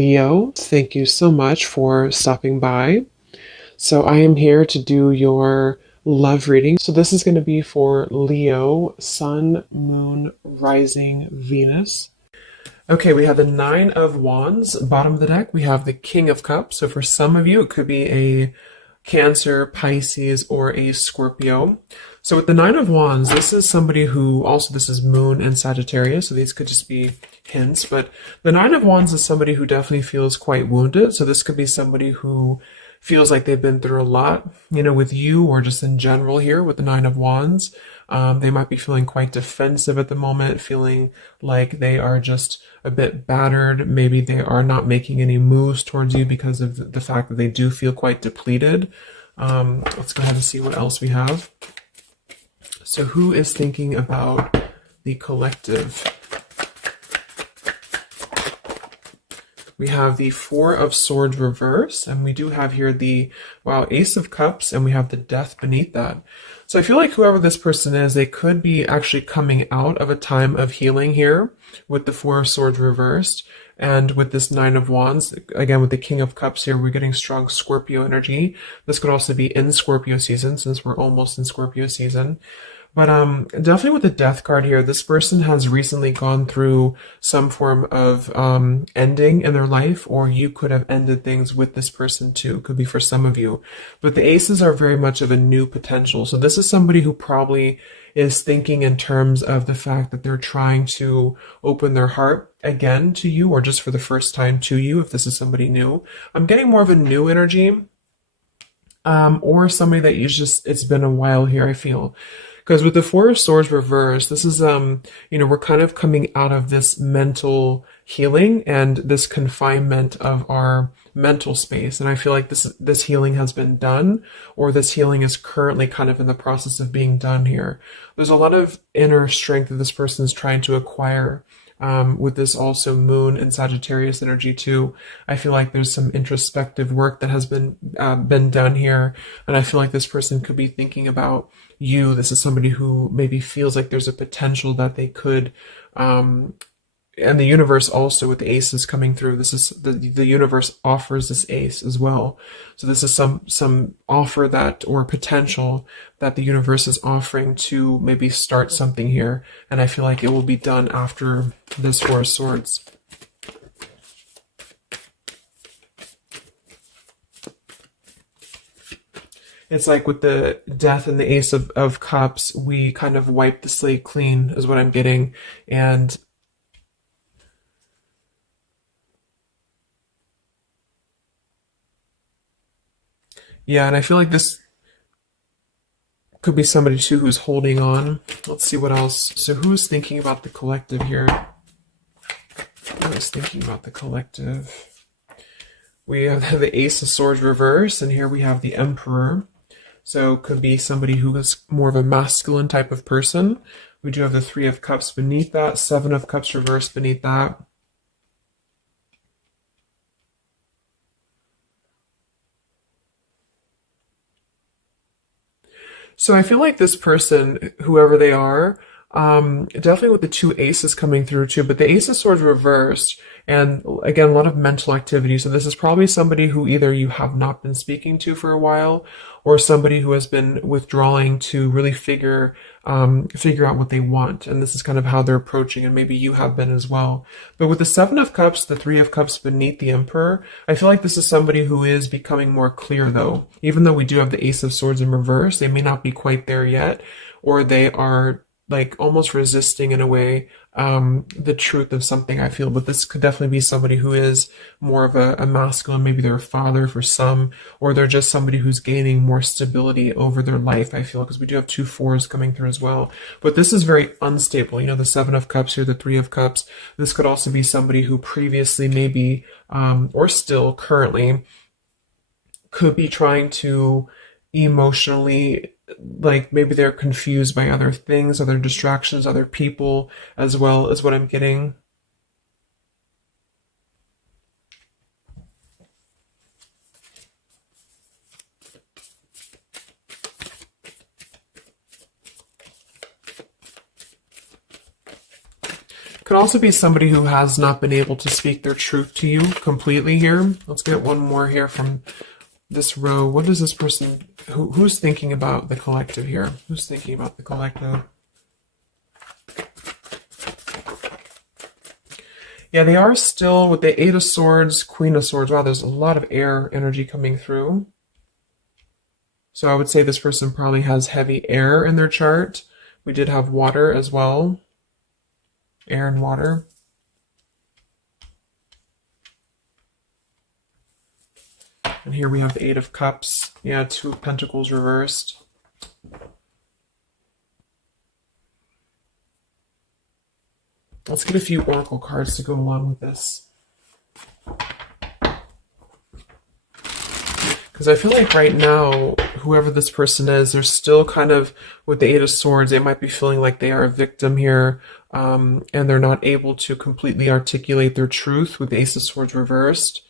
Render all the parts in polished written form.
Leo, thank you so much for stopping by. So, I am here to do your love reading. So, this is going to be for Leo, Sun, Moon, Rising, Venus. Okay, we have the Nine of Wands, bottom of the deck. We have the King of Cups. So, for some of you, it could be a Cancer, Pisces, or a Scorpio. So with the Nine of Wands, this is somebody who, also this is Moon and Sagittarius, so these could just be hints, but the Nine of Wands is somebody who definitely feels quite wounded. So this could be somebody who feels like they've been through a lot, with you or just in general here with the Nine of Wands. They might be feeling quite defensive at the moment, feeling like they are just a bit battered. Maybe they are not making any moves towards you because of the fact that they do feel quite depleted. Let's go ahead and see what else we have. So who is thinking about the collective? We have the Four of Swords reverse, and we do have here the, Ace of Cups, and we have the Death beneath that. So I feel like whoever this person is, they could be actually coming out of a time of healing here with the Four of Swords reversed. And with this Nine of Wands, again, with the King of Cups here, we're getting strong Scorpio energy. This could also be in Scorpio season, since we're almost in Scorpio season. But definitely with the Death card here, this person has recently gone through some form of ending in their life, or you could have ended things with this person too. Could be for some of you. But the aces are very much of a new potential. So this is somebody who probably is thinking in terms of the fact that they're trying to open their heart again to you, or just for the first time to you, if this is somebody new. I'm getting more of a new energy, or somebody that it's been a while here, I feel. Because with the Four of Swords reversed, this is, we're kind of coming out of this mental healing and this confinement of our mental space. And I feel like this healing has been done, or this healing is currently kind of in the process of being done here. There's a lot of inner strength that this person is trying to acquire. With this also Moon and Sagittarius energy too. I feel like there's some introspective work that has been done here, and I feel like this person could be thinking about you. This is somebody who maybe feels like there's a potential that they could, and the universe also with the aces coming through. This is the universe offers this ace as well. So this is some offer that, or potential that the universe is offering to maybe start something here. And I feel like it will be done after this Four of Swords. It's like with the Death and the Ace of Cups, we kind of wipe the slate clean is what I'm getting. And yeah, and I feel like this could be somebody too who's holding on. Let's see what else. So who's thinking about the collective here? Who is thinking about the collective? We have the Ace of Swords reverse, and here we have the Emperor. So could be somebody who is more of a masculine type of person. We do have the Three of Cups beneath that, Seven of Cups reverse beneath that. So I feel like this person, whoever they are, definitely with the two aces coming through too, but the Ace of Swords reversed, and again, a lot of mental activity. So this is probably somebody who either you have not been speaking to for a while, or somebody who has been withdrawing to really figure out what they want. And this is kind of how they're approaching, and maybe you have been as well. But with the Seven of Cups, the Three of Cups beneath the Emperor, I feel like this is somebody who is becoming more clear though. Even though we do have the Ace of Swords in reverse, they may not be quite there yet, or they are like almost resisting in a way the truth of something, I feel. But this could definitely be somebody who is more of a masculine. Maybe they're a father for some, or they're just somebody who's gaining more stability over their life, I feel, because we do have two fours coming through as well. But this is very unstable. The Seven of Cups here, the Three of Cups. This could also be somebody who previously maybe, or still currently, could be trying to emotionally, like maybe they're confused by other things, other distractions, other people, as well as what I'm getting. Could also be somebody who has not been able to speak their truth to you completely here. Let's get one more here from this row. What is this person, who's thinking about the collective here? Who's thinking about the collective? Yeah, they are still with the Eight of Swords, Queen of Swords. Wow, there's a lot of air energy coming through. So I would say this person probably has heavy air in their chart. We did have water as well. Air and water. And here we have the Eight of Cups. Yeah, Two of Pentacles reversed. Let's get a few oracle cards to go along with this. Because I feel like right now, whoever this person is, they're still kind of, with the Eight of Swords, they might be feeling like they are a victim here, and they're not able to completely articulate their truth with the Ace of Swords reversed.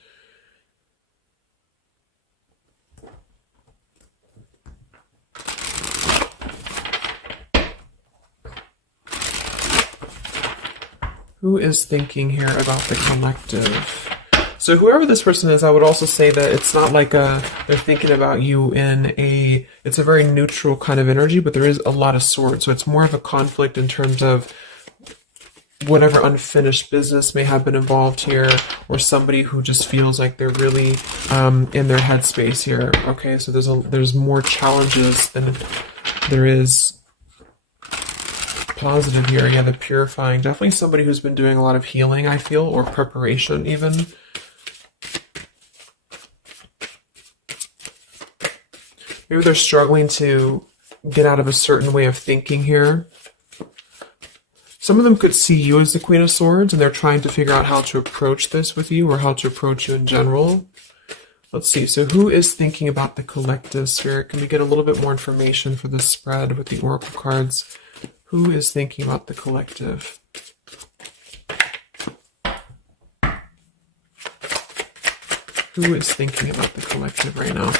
Who is thinking here about the collective? So whoever this person is, I would also say that it's not like they're thinking about you in it's a very neutral kind of energy, but there is a lot of swords. So it's more of a conflict in terms of whatever unfinished business may have been involved here, or somebody who just feels like they're really in their headspace here. Okay, so there's more challenges than there is positive here. Yeah, the purifying. Definitely somebody who's been doing a lot of healing, I feel, or preparation even. Maybe they're struggling to get out of a certain way of thinking here. Some of them could see you as the Queen of Swords, and they're trying to figure out how to approach this with you, or how to approach you in general. Let's see. So who is thinking about the collective spirit? Can we get a little bit more information for this spread with the oracle cards? Who is thinking about the collective? Who is thinking about the collective right now?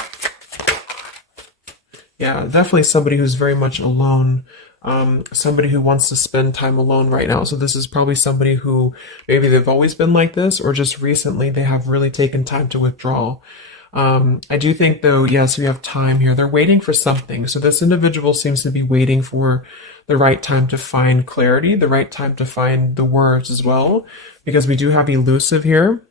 Yeah, definitely somebody who's very much alone. Somebody who wants to spend time alone right now. So this is probably somebody who maybe they've always been like this, or just recently they have really taken time to withdraw. I do think though, yes, we have time here. They're waiting for something. So this individual seems to be waiting for the right time to find clarity, the right time to find the words as well, because we do have elusive here.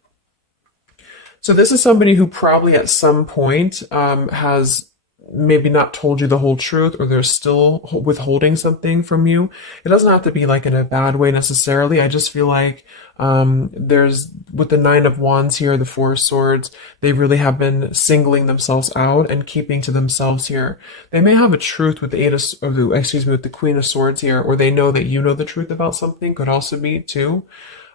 So this is somebody who probably at some point has maybe not told you the whole truth, or they're still withholding something from you. It doesn't have to be like in a bad way necessarily. I just feel like there's, with the Nine of Wands here, the Four of Swords, they really have been singling themselves out and keeping to themselves here. They may have a truth with the with the Queen of Swords here, or they know that you know the truth about something, could also be too.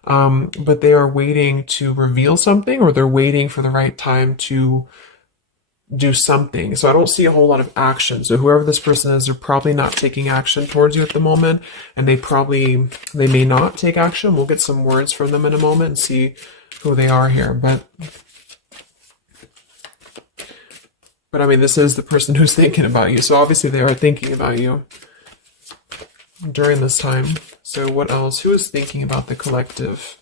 But they are waiting to reveal something, or they're waiting for the right time to do something. So I don't see a whole lot of action. So whoever this person is, they're probably not taking action towards you at the moment, and they may not take action. We'll get some words from them in a moment and see who they are here. But I mean, this is the person who's thinking about you. So obviously they are thinking about you during this time. So what else? Who is thinking about the collective?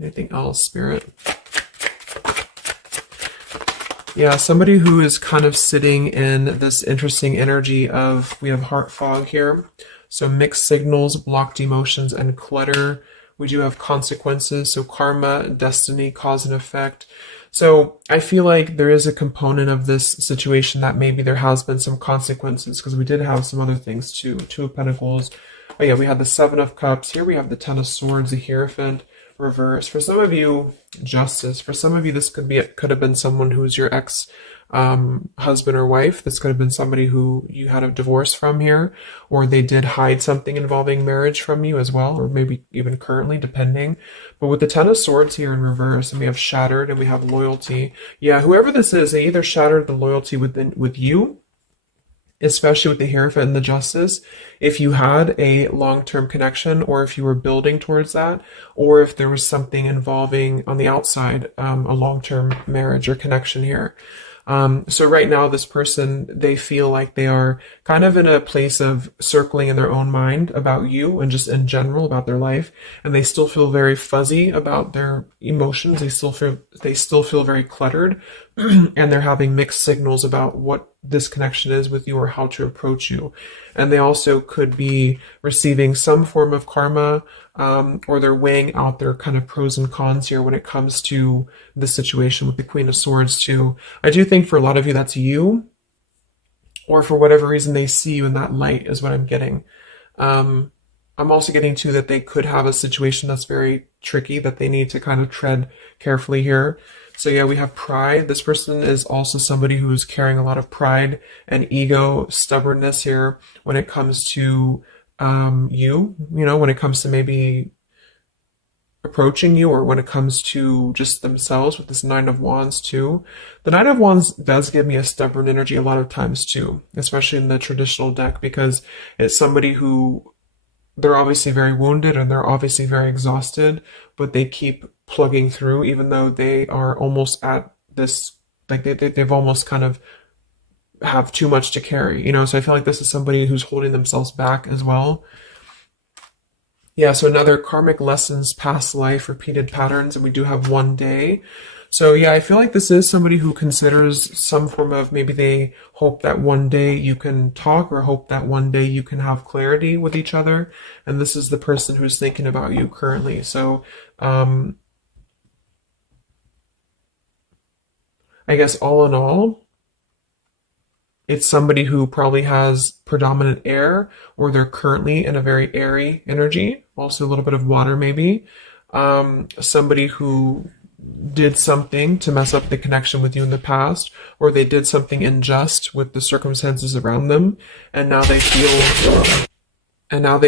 Anything else, Spirit? Yeah, somebody who is kind of sitting in this interesting energy of, we have heart fog here. So mixed signals, blocked emotions, and clutter. We do have consequences. So karma, destiny, cause and effect. So I feel like there is a component of this situation that maybe there has been some consequences, because we did have some other things too. Two of Pentacles. Oh yeah, we had the Seven of Cups. Here we have the Ten of Swords, the Hierophant. Reverse. For some of you, Justice. For some of you, this could have been someone who's your ex husband or wife. This could have been somebody who you had a divorce from here, or they did hide something involving marriage from you as well, or maybe even currently, depending. But with the Ten of Swords here in reverse, and we have shattered, and we have loyalty. Yeah, whoever this is, they either shattered the loyalty with you, especially with the Hierophant and the Justice, if you had a long-term connection, or if you were building towards that, or if there was something involving on the outside, a long-term marriage or connection here. So right now, this person, they feel like they are kind of in a place of circling in their own mind about you and just in general about their life. And they still feel very fuzzy about their emotions. They still feel very cluttered and they're having mixed signals about what this connection is with you or how to approach you. And they also could be receiving some form of karma, or they're weighing out their kind of pros and cons here when it comes to the situation with the Queen of Swords too. I do think for a lot of you that's you, or for whatever reason they see you in that light is what I'm getting. Um, I'm also getting too that they could have a situation that's very tricky that they need to kind of tread carefully here. So yeah, we have pride. This person is also somebody who's carrying a lot of pride and ego, stubbornness here when it comes to when it comes to maybe approaching you or when it comes to just themselves with this Nine of Wands too. The Nine of Wands does give me a stubborn energy a lot of times too, especially in the traditional deck, because it's somebody who they're obviously very wounded and they're obviously very exhausted, but they keep plugging through even though they are almost at this, like they've almost kind of have too much to carry, so I feel like this is somebody who's holding themselves back as well. Yeah, so another karmic lessons, past life, repeated patterns, and we do have one day. So yeah, I feel like this is somebody who considers some form of, maybe they hope that one day you can talk or hope that one day you can have clarity with each other. And this is the person who's thinking about you currently. So I guess all in all, it's somebody who probably has predominant air, or they're currently in a very airy energy, also a little bit of water maybe. Somebody who did something to mess up the connection with you in the past, or they did something unjust with the circumstances around them, and now they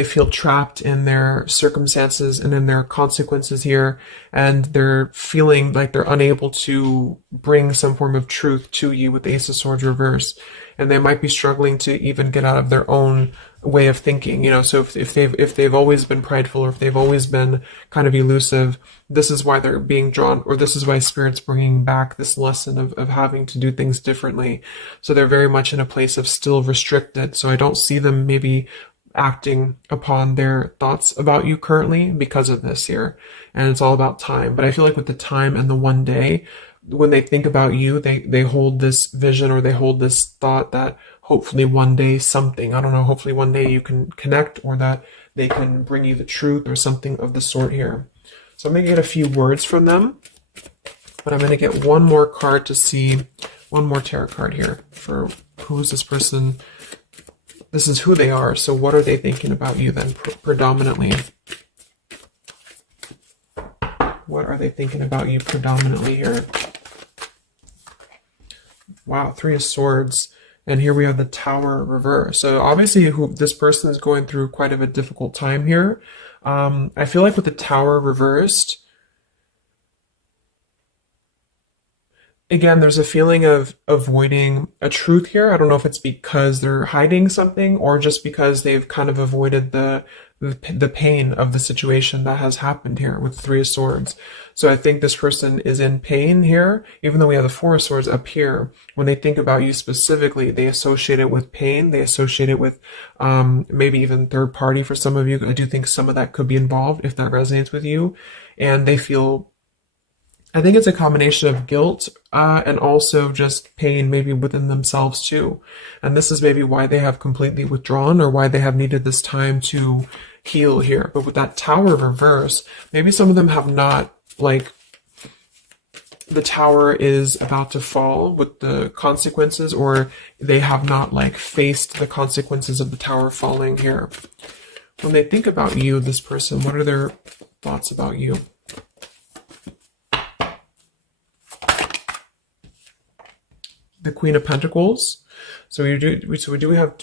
feel trapped in their circumstances and in their consequences here, and they're feeling like they're unable to bring some form of truth to you with the Ace of Swords reverse, and they might be struggling to even get out of their own way of thinking. So if they've always been prideful, or if they've always been kind of elusive, this is why they're being drawn, or this is why Spirit's bringing back this lesson of having to do things differently. So they're very much in a place of still restricted. So I don't see them maybe acting upon their thoughts about you currently because of this here. And it's all about time. But I feel like with the time and the one day, when they think about you, they hold this vision, or they hold this thought that hopefully one day something, I don't know, hopefully one day you can connect, or that they can bring you the truth or something of the sort here. So I'm going to get a few words from them, but I'm going to get one more card to see, one more tarot card here for who is this person. This is who they are. So what are they thinking about you then, predominantly? What are they thinking about you predominantly here? Wow, Three of Swords. And here we have the Tower reverse. So obviously this person is going through quite of a difficult time here. I feel like with the Tower reversed, again, there's a feeling of avoiding a truth here. I don't know if it's because they're hiding something, or just because they've kind of avoided the pain of the situation that has happened here with Three of Swords. So I think this person is in pain here, even though we have the Four of Swords up here. When they think about you specifically, they associate it with pain. They associate it with maybe even third party for some of you. I do think some of that could be involved if that resonates with you. And they feel, I think it's a combination of guilt and also just pain maybe within themselves too. And this is maybe why they have completely withdrawn, or why they have needed this time to heal here. But with that Tower reverse, maybe some of them have not, like, the tower is about to fall with the consequences, or they have not like faced the consequences of the tower falling here. When they think about you, this person, what are their thoughts about you? The Queen of Pentacles. So we do have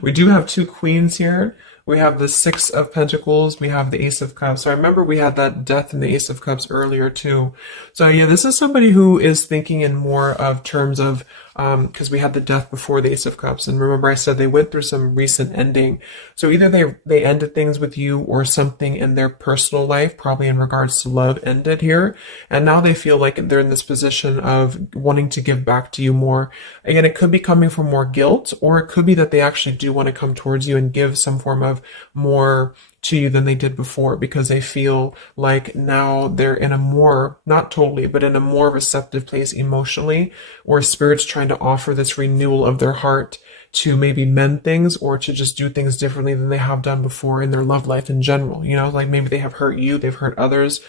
we do have two queens here, We have the Six of Pentacles. We have the Ace of Cups. So I remember we had that Death and the Ace of Cups earlier too. So yeah, this is somebody who is thinking in more of terms of, because we had the Death before the Ace of Cups. And remember I said they went through some recent ending. So either they ended things with you or something in their personal life, probably in regards to love, ended here. And now they feel like they're in this position of wanting to give back to you more. Again, it could be coming from more guilt, or it could be that they actually do want to come towards you and give some form of more to you than they did before, because they feel like now they're in a more, not totally, but in a more receptive place emotionally, where spirit's trying to offer this renewal of their heart to maybe mend things or to just do things differently than they have done before in their love life in general. You know, like maybe they have hurt you, they've hurt others.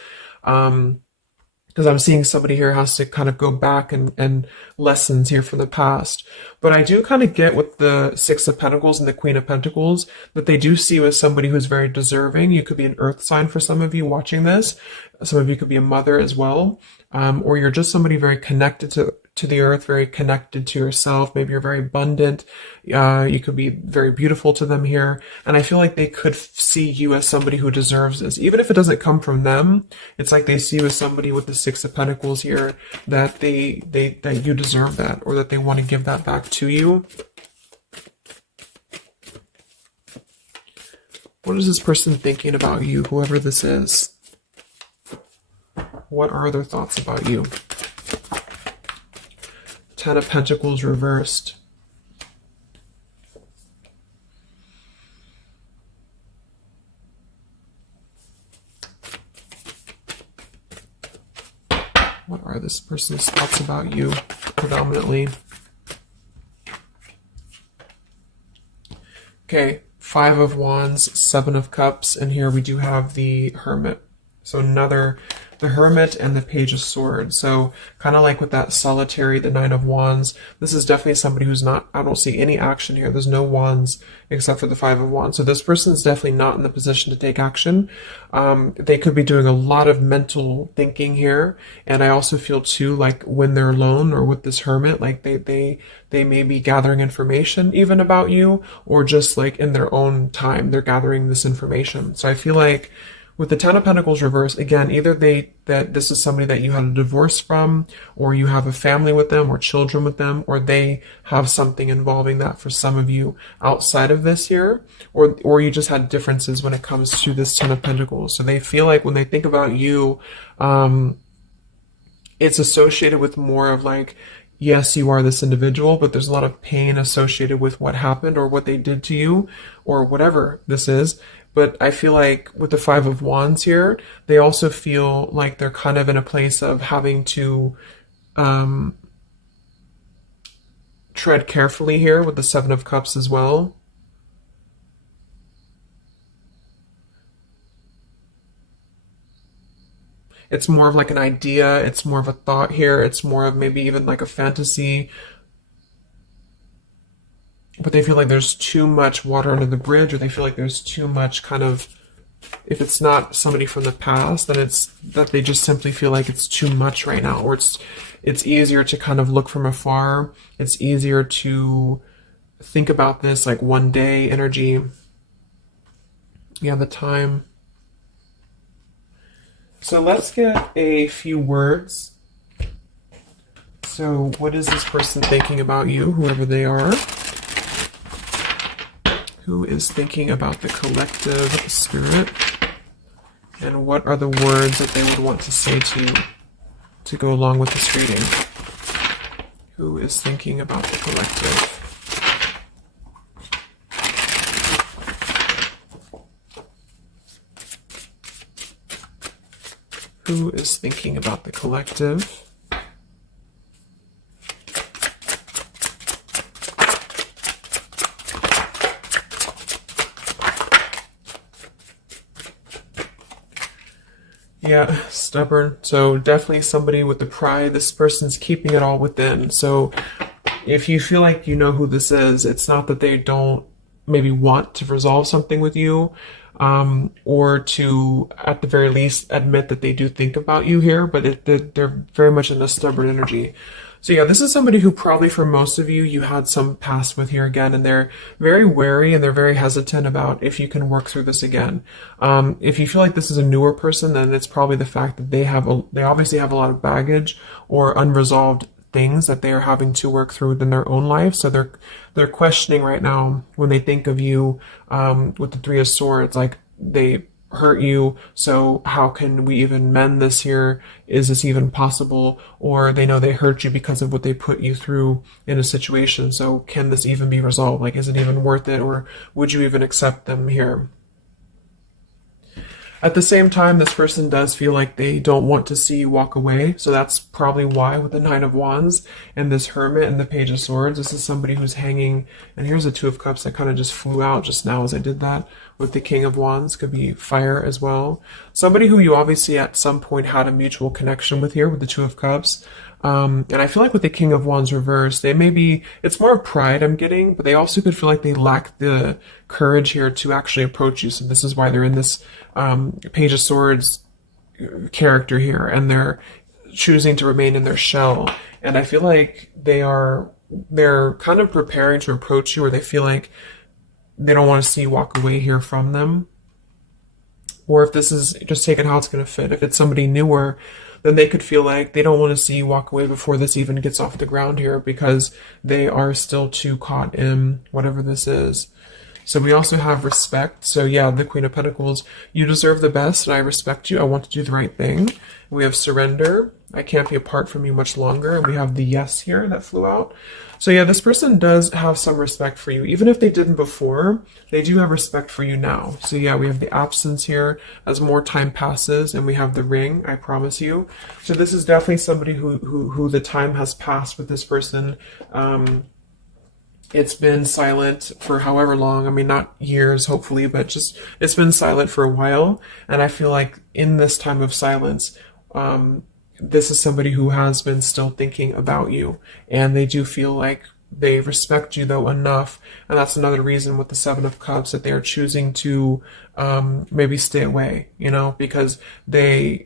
Because I'm seeing somebody here has to kind of go back and lessons here from the past. But I do kind of get with the Six of Pentacles and the Queen of Pentacles that they do see you as somebody who's very deserving. You could be an earth sign for some of you watching this. Some of you could be a mother as well. Or you're just somebody very connected to the earth, very connected to yourself. Maybe you're very abundant. You could be very beautiful to them here. And I feel like they could see you as somebody who deserves this. Even if it doesn't come from them, it's like they see you as somebody with the Six of Pentacles here, that that you deserve that, or that they want to give that back to you. What is this person thinking about you, whoever this is? What are their thoughts about you? Ten of Pentacles reversed. What are this person's thoughts about you, predominantly? Okay, Five of Wands, Seven of Cups, and here we do have the Hermit. So the Hermit and the Page of Swords. So kind of like with that solitary, the Nine of Wands, this is definitely somebody who's not, I don't see any action here. There's no wands except for the Five of Wands. So this person is definitely not in the position to take action. They could be doing a lot of mental thinking here. And I also feel too, like when they're alone or with this Hermit, like they may be gathering information even about you, or just like in their own time, they're gathering this information. So I feel like with the Ten of Pentacles reversed, again, either that this is somebody that you had a divorce from, or you have a family with them, or children with them, or they have something involving that for some of you outside of this year, or you just had differences when it comes to this Ten of Pentacles. So they feel like when they think about you, it's associated with more of like, yes, you are this individual, but there's a lot of pain associated with what happened or what they did to you or whatever this is. But I feel like with the Five of Wands here, they also feel like they're kind of in a place of having to tread carefully here with the Seven of Cups as well. It's more of like an idea. It's more of a thought here. It's more of maybe even like a fantasy. But they feel like there's too much water under the bridge, or they feel like there's too much kind of, if it's not somebody from the past, then it's that they just simply feel like it's too much right now, or it's easier to kind of look from afar. It's easier to think about this like one day energy. Yeah, the time. So let's get a few words. So what is this person thinking about you, whoever they are? Who is thinking about the collective spirit? And what are the words that they would want to say to you to go along with this reading? Who is thinking about the collective? Who is thinking about the collective? Yeah, stubborn. So definitely somebody with the pride. This person's keeping it all within. So if you feel like you know who this is, it's not that they don't maybe want to resolve something with you. or to, at the very least, admit that they do think about you here, but they're very much in a stubborn energy. So yeah, this is somebody who probably for most of you, you had some past with here again, and they're very wary and they're very hesitant about if you can work through this again. If you feel like this is a newer person, then it's probably the fact that they obviously have a lot of baggage or unresolved things that they are having to work through in their own life. So they're questioning right now when they think of you with the Three of Swords, like they hurt you, so how can we even mend this here? Is this even possible? Or they know they hurt you because of what they put you through in a situation, so can this even be resolved? Like, is it even worth it, or would you even accept them here? At the same time, this person does feel like they don't want to see you walk away. So that's probably why with the Nine of Wands and this Hermit and the Page of Swords, this is somebody who's hanging. And here's the Two of Cups that kind of just flew out just now as I did that. With the King of Wands, could be fire as well. Somebody who you obviously at some point had a mutual connection with here with the Two of Cups. And I feel like with the King of Wands reversed, they may be, it's more pride I'm getting, but they also could feel like they lack the courage here to actually approach you. So this is why they're in this Page of Swords character here, and they're choosing to remain in their shell. And I feel like they're kind of preparing to approach you, or they feel like they don't want to see you walk away here from them. Or if this is just taking how it's going to fit, if it's somebody newer, then they could feel like they don't want to see you walk away before this even gets off the ground here, because they are still too caught in whatever this is. So we also have respect. So yeah, the Queen of Pentacles, you deserve the best and I respect you. I want to do the right thing. We have surrender. I can't be apart from you much longer. And we have the yes here that flew out. So yeah, this person does have some respect for you. Even if they didn't before, they do have respect for you now. So yeah, we have the absence here as more time passes, and we have the ring, I promise you. So this is definitely somebody who the time has passed with this person. It's been silent for however long. I mean, not years, hopefully, but just it's been silent for a while. And I feel like in this time of silence, this is somebody who has been still thinking about you. And they do feel like they respect you, though, enough. And that's another reason with the Seven of Cups that they are choosing to maybe stay away, you know, because they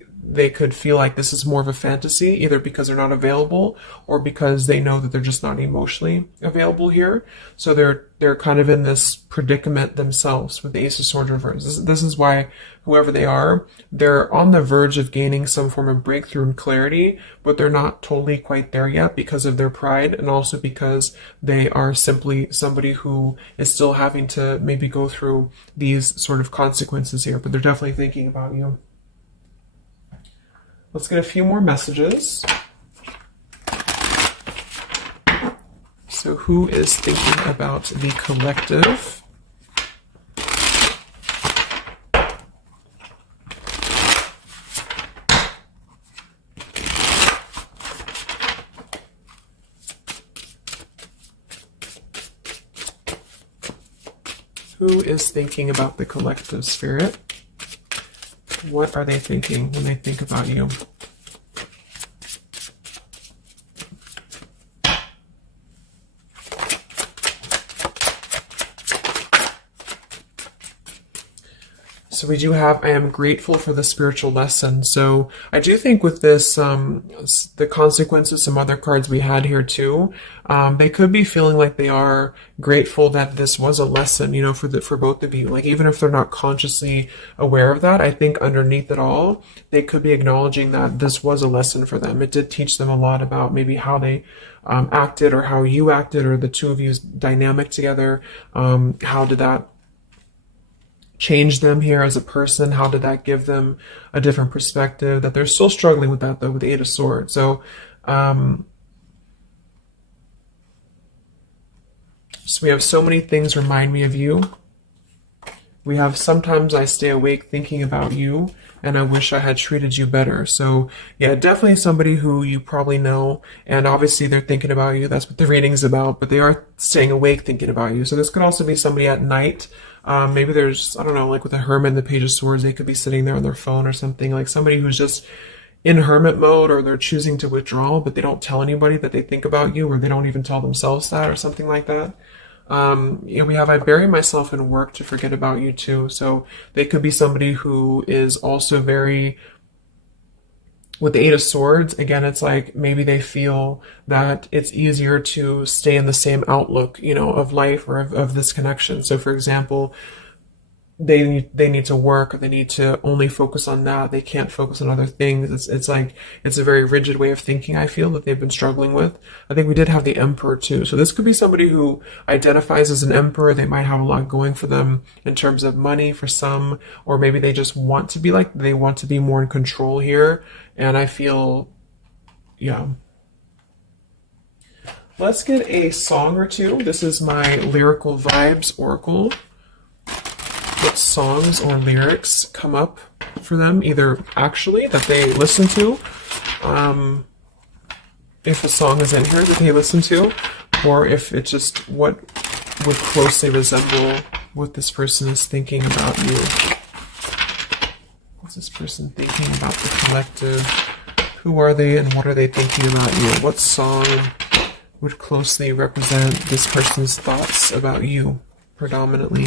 could feel like this is more of a fantasy, either because they're not available or because they know that they're just not emotionally available here. So they're kind of in this predicament themselves with the Ace of Swords reverse. This is why whoever they are, they're on the verge of gaining some form of breakthrough and clarity, but they're not totally quite there yet because of their pride, and also because they are simply somebody who is still having to maybe go through these sort of consequences here, but they're definitely thinking about you. Let's get a few more messages. So who is thinking about the collective? Who is thinking about the collective, Spirit? What are they thinking when they think about you? So we do have, I am grateful for the spiritual lesson. So I do think with this, the consequences, some other cards we had here too, they could be feeling like they are grateful that this was a lesson, you know, for both of you. Like, even if they're not consciously aware of that, I think underneath it all, they could be acknowledging that this was a lesson for them. It did teach them a lot about maybe how they acted, or how you acted, or the two of you's dynamic together. How did that change them here as a person? How did that give them a different perspective? That they're still struggling with that, though, with the Eight of Swords. So, so we have so many things remind me of you. We have sometimes I stay awake thinking about you, and I wish I had treated you better. So yeah, definitely somebody who you probably know, and obviously they're thinking about you. That's what the reading's about, but they are staying awake thinking about you. So this could also be somebody at night. Maybe there's, I don't know, like with the Hermit and the Page of Swords, they could be sitting there on their phone or something, like somebody who's just in hermit mode, or they're choosing to withdraw, but they don't tell anybody that they think about you, or they don't even tell themselves that, or something like that. We have I bury myself in work to forget about you too. So they could be somebody who is also very, with the Eight of Swords, again, it's like maybe they feel that it's easier to stay in the same outlook, of life or of this connection. So, for example, they need to work, or they need to only focus on that. They can't focus on other things. It's like it's a very rigid way of thinking, I feel, that they've been struggling with. I think we did have the Emperor too. So this could be somebody who identifies as an emperor. They might have a lot going for them in terms of money for some, or maybe they just want to be like, they want to be more in control here. And I feel, yeah. Let's get a song or two. This is my Lyrical Vibes Oracle. What songs or lyrics come up for them, either actually that they listen to, if a song is in here that they listen to, or if it's just what would closely resemble what this person is thinking about you. What's this person thinking about the collective? Who are they and what are they thinking about you? What song would closely represent this person's thoughts about you predominantly?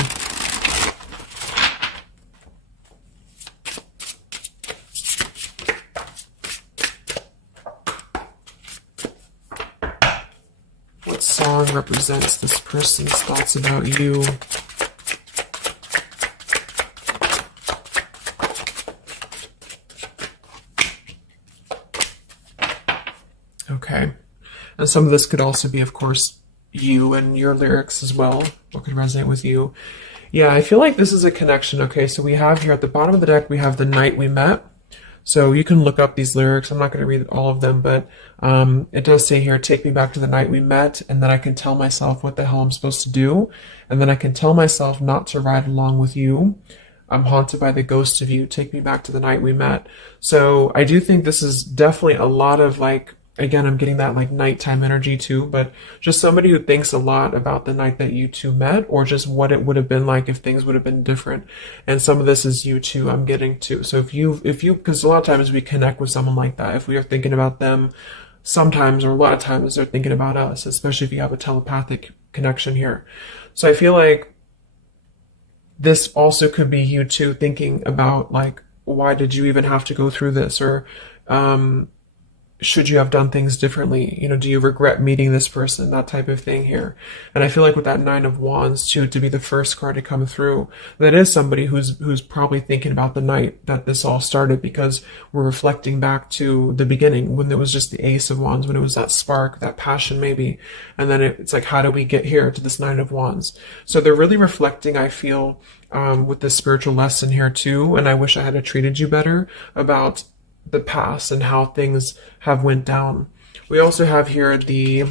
What song represents this person's thoughts about you? Okay. And some of this could also be, of course, you and your lyrics as well. What could resonate with you? Yeah, I feel like this is a connection. Okay, so we have here at the bottom of the deck, we have The Night We Met. So you can look up these lyrics. I'm not going to read all of them, but it does say here, take me back to the night we met, and then I can tell myself what the hell I'm supposed to do, and then I can tell myself not to ride along with you. I'm haunted by the ghost of you. Take me back to the night we met. So I do think this is definitely a lot of like, again, I'm getting that like nighttime energy too, but just somebody who thinks a lot about the night that you two met, or just what it would have been like if things would have been different. And some of this is you too, I'm getting to. So if you, because a lot of times we connect with someone like that, if we are thinking about them, sometimes, or a lot of times they're thinking about us, especially if you have a telepathic connection here. So I feel like this also could be you too thinking about like, why did you even have to go through this? Or, should you have done things differently? Do you regret meeting this person? That type of thing here. And I feel like with that Nine of Wands too, to be the first card to come through, that is somebody who's probably thinking about the night that this all started, because we're reflecting back to the beginning when it was just the Ace of Wands, when it was that spark, that passion maybe. And then it's like, how do we get here to this Nine of Wands? So they're really reflecting, I feel, with this spiritual lesson here too. And I wish I had treated you better about the past and how things have went down. We also have here the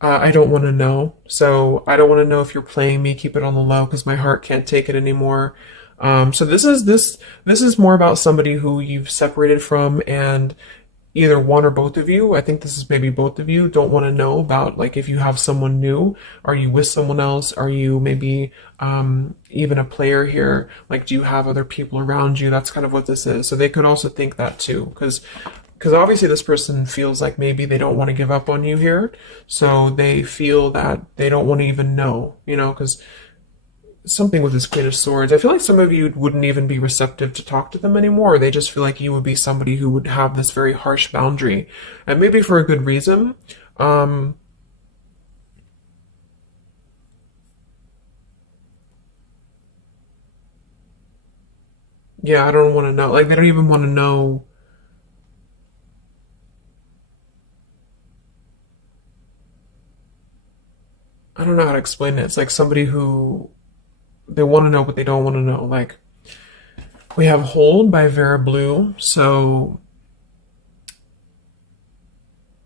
I don't want to know. So I don't want to know if you're playing me. Keep it on the low because my heart can't take it anymore. So this is more about somebody who you've separated from, and either one or both of you, I think this is maybe both of you, don't want to know about, like, if you have someone new. Are you with someone else? Are you maybe even a player here? Like, do you have other people around you? That's kind of what this is. So they could also think that too, because obviously this person feels like maybe they don't want to give up on you here. So they feel that they don't want to even know, because something with this Queen of Swords, I feel like some of you wouldn't even be receptive to talk to them anymore. They just feel like you would be somebody who would have this very harsh boundary, and maybe for a good reason. Yeah, I don't want to know. Like, they don't even want to know. I don't know how to explain it. It's like somebody who, they want to know, but they don't want to know. Like, we have Hold by Vera Blue. So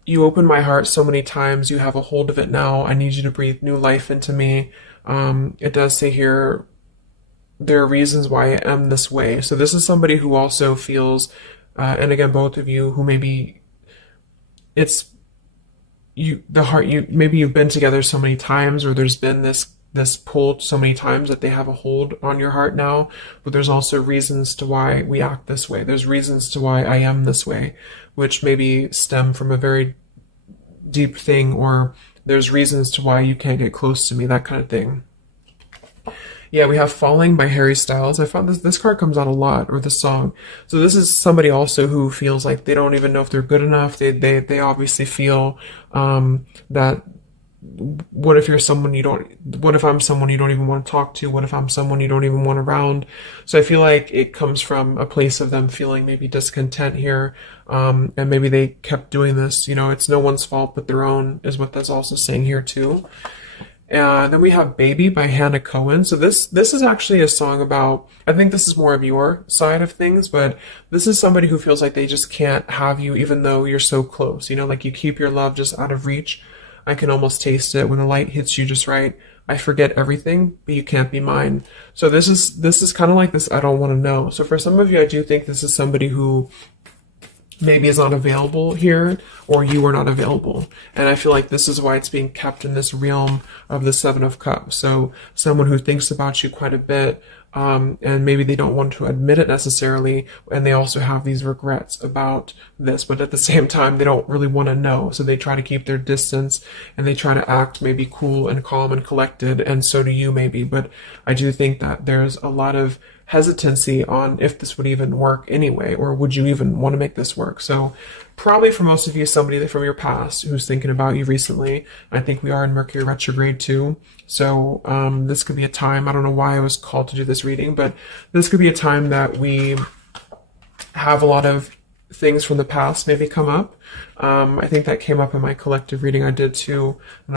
you opened my heart so many times. You have a hold of it now. I need you to breathe new life into me. It does say here, there are reasons why I am this way. So this is somebody who also feels, and again, both of you, who maybe it's you, the heart, you, maybe you've been together so many times, or there's been this pull so many times that they have a hold on your heart now. But there's also reasons to why we act this way. There's reasons to why I am this way, which maybe stem from a very deep thing, or there's reasons to why you can't get close to me, that kind of thing. Yeah, we have Falling by Harry Styles. I found this card comes out a lot, or the song. So this is somebody also who feels like they don't even know if they're good enough. They obviously feel that what if you're someone you don't, what if I'm someone you don't even want to talk to? What if I'm someone you don't even want around? So I feel like it comes from a place of them feeling maybe discontent here. And maybe they kept doing this, it's no one's fault but their own, is what that's also saying here too. And then we have Baby by Hannah Cohen. So this is actually a song about, I think this is more of your side of things, but this is somebody who feels like they just can't have you even though you're so close. Like you keep your love just out of reach. I can almost taste it when the light hits you just right. I forget everything, but you can't be mine. So this is kind of like this I don't want to know. So for some of you, I do think this is somebody who maybe is not available here, or you are not available. And I feel like this is why it's being kept in this realm of the Seven of Cups. So someone who thinks about you quite a bit, and maybe they don't want to admit it necessarily, and they also have these regrets about this, but at the same time, they don't really want to know. So they try to keep their distance, and they try to act maybe cool and calm and collected, and so do you maybe. But I do think that there's a lot of hesitancy on if this would even work anyway, or would you even want to make this work. So probably for most of you, somebody from your past who's thinking about you recently. I think we are in Mercury retrograde too. So this could be a time, I don't know why I was called to do this reading, but this could be a time that we have a lot of things from the past maybe come up. I think that came up in my collective reading I did too.